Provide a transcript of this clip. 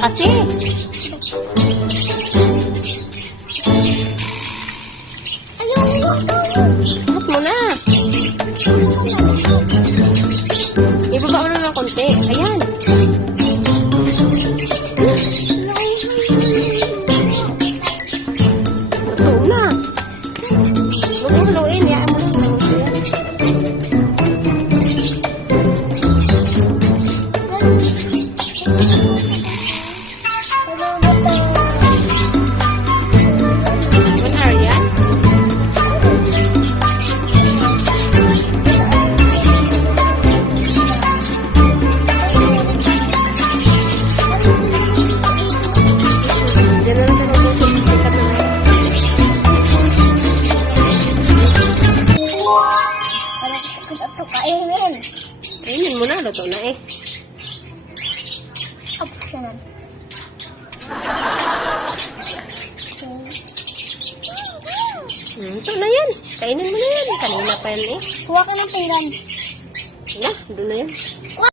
kasi. Hap mo na. Ibaba mo na ng konti. Ayan. Luto na. Huwag mo haluin. Yaan mo na. What are yan? Diyan na lang sa mabuti. Sikat na lang. Kainin. Kainin mo na. Luto na eh. Tapos na. Ito na yan. Kainin mo na yan. Kanina pa yan eh. Kuha ka ng pinggan. Wala, doon na yan. Kuha